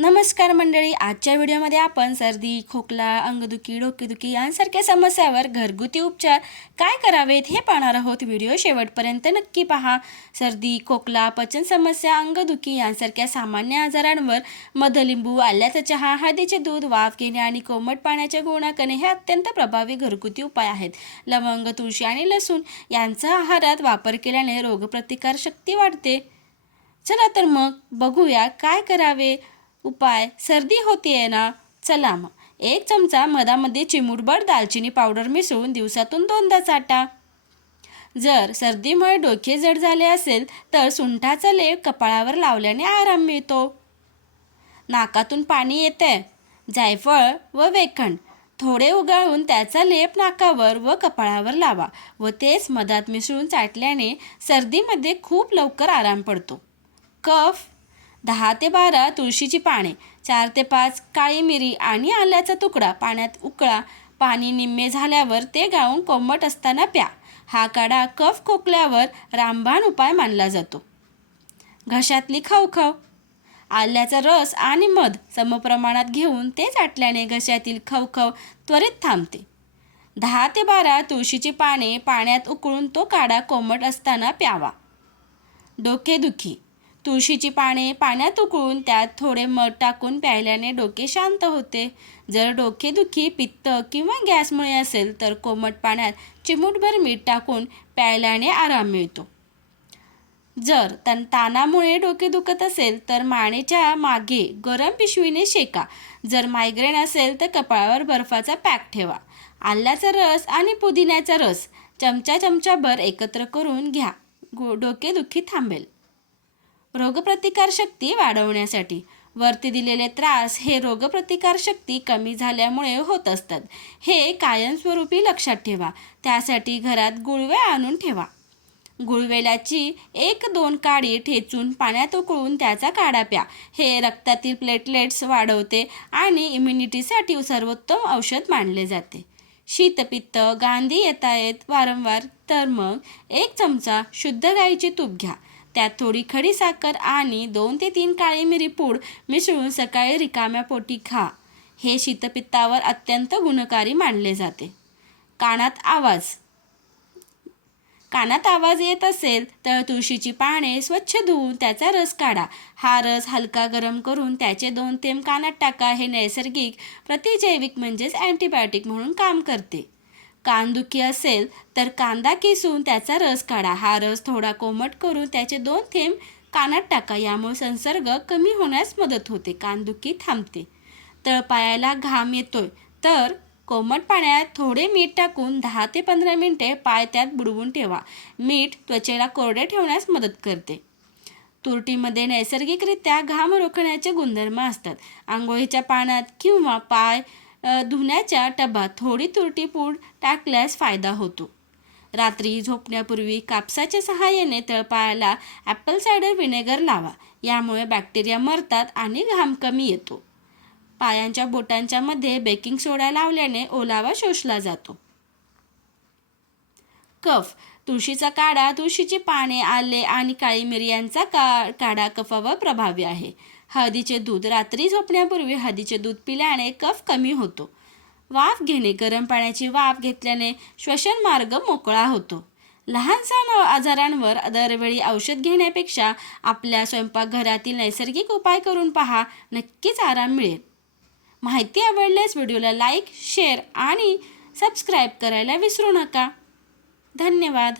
नमस्कार मंडळी, आजच्या व्हिडिओमध्ये आपण सर्दी, खोकला, अंगदुखी, डोकेदुखी यांसारख्या समस्यावर घरगुती उपचार काय करावेत हे पाहणार आहोत। व्हिडिओ शेवटपर्यंत नक्की पहा। सर्दी, खोकला, पचन समस्या, अंगदुखी यांसारख्या सामान्य आजारांवर मधलिंबू, आल्याचा चहा, हळदीचे दूध, वाफ घेणे आणि कोमट पाण्याच्या गुळण्या करणे हे अत्यंत प्रभावी घरगुती उपाय आहेत। लवंग, तुळशी आणि लसूण यांचा आहारात वापर केल्याने रोगप्रतिकार शक्ती वाढते। चला तर मग बघूया काय करावे। उपाय: सर्दी होतीये ना, चला मग 1 चमचा मधामध्ये चिमूटभर दालचिनी पावडर मिसळून दिवसातून 2दा चाटा। जर सर्दीमुळे डोके जड झाले असेल तर सुंठाचा लेप कपाळावर लावल्याने आराम मिळतो। नाकातून पाणी येते, जायफळ व वेखण थोडे उगाळून त्याचा लेप नाकावर व कपाळावर लावा व तेच मधात मिसळून चाटल्याने सर्दीमध्ये खूप लवकर आराम पडतो। कफ: 10 ते 12 तुळशीची पाने, 4 ते 5 काळी मिरी आणि आल्याचा तुकडा पाण्यात उकळा। पाणी निम्मे झाल्यावर ते गाळून कोमट असताना प्या। हा काढा कफ खोकल्यावर रामबाण उपाय मानला जातो। घशातली खवखव: आल्याचा रस आणि मध समप्रमाणात घेऊन ते चाटल्याने घशातील खवखव त्वरित थांबते। 10 ते 12 तुळशीची पाने पाण्यात उकळून तो काढा कोमट असताना प्यावा। डोकेदुखी: तुळशीची पाने पाण्यात उकळून त्यात थोडे मध टाकून प्यायल्याने डोके शांत होते। जर डोकेदुखी पित्त किंवा गॅसमुळे असेल तर कोमट पाण्यात चिमूटभर मीठ टाकून प्यायल्याने आराम मिळतो। जर ताणामुळे डोके दुखत असेल तर मानेच्या मागे गरम पिशवीने शेका। जर मायग्रेन असेल तर कपाळावर बर्फाचा पॅक ठेवा। आल्याचा रस आणि पुदिन्याचा रस चमचाभर एकत्र करून घ्या, डोकेदुखी थांबेल। रोगप्रतिकारशक्ती वाढवण्यासाठी: वरती दिलेले त्रास हे रोगप्रतिकारशक्ती कमी झाल्यामुळे होत असतात, हे कायमस्वरूपी लक्षात ठेवा। त्यासाठी घरात गुळवे आणून ठेवा। गुळवेलाची 1-2 काडी ठेचून पाण्यात उकळून त्याचा काढा प्या। हे रक्तातील प्लेटलेट्स वाढवते आणि इम्युनिटीसाठी सर्वोत्तम औषध मानले जाते। शीतपित्त, गांधी येतायत वारंवार तर मग 1 चमचा शुद्ध गाईचे तूप घ्या, त्यात थोडी खडी साखर आणि 2 ते 3 काळी मिरी पूड मिसळून सकाळी रिकाम्या पोटी खा। हे शीतपित्तावर अत्यंत गुणकारी मानले जाते। कानात आवाज येत असेल तर तुळशीची पाने स्वच्छ धुवून त्याचा रस काढा। हा रस हलका गरम करून त्याचे 2 थेंब कानात टाका। हे नैसर्गिक प्रतिजैविक म्हणजेच अँटीबायोटिक म्हणून काम करते। कानदुखी असेल तर कांदा किसून त्याचा रस काढा। हा रस थोडा कोमट करून त्याचे 2 थेंब कानात टाका। यामुळे संसर्ग कमी होण्यास मदत होते, कानदुखी थांबते। तळपायाला घाम येतोय तर कोमट पाण्यात थोडे मीठ टाकून 10 ते 15 मिनिटे पाय त्यात बुडवून ठेवा। मीठ त्वचेला कोरडे ठेवण्यास मदत करते। तुरटीमध्ये नैसर्गिकरित्या घाम रोखण्याचे गुणधर्म असतात। आंघोळीच्या पाण्यात किंवा पाय धुण्याच्या टबात थोडी तुरटी पूड टाकल्यास फायदा होतो। रात्री झोपण्यापूर्वी कापसाच्या सहाय्याने तळपायाला ॲपल सायडर व्हिनेगर लावा। यामुळे बॅक्टेरिया मरतात आणि घाम कमी येतो। पायांच्या बोटांच्या मध्ये बेकिंग सोडा लावल्याने ओलावा शोषला जातो। कफ: तुळशीचा काढा, तुळशीची पाने, आले आणि काळी मिरी यांचा काढा कफावर प्रभावी आहे। हळदीचे दूध: रात्री झोपण्यापूर्वी हळदीचे दूध पिल्याने कफ कमी होतो। वाफ घेणे: गरम पाण्याची वाफ घेतल्याने श्वसन मार्ग मोकळा होतो। लहानसहान आजारांवर दरवेळी औषध घेण्यापेक्षा आपल्या स्वयंपाकघरातील नैसर्गिक उपाय करून पहा, नक्कीच आराम मिळेल। माहिती आवडल्यास व्हिडिओला लाईक, शेअर आणि सबस्क्राईब करायला विसरू नका। धन्यवाद।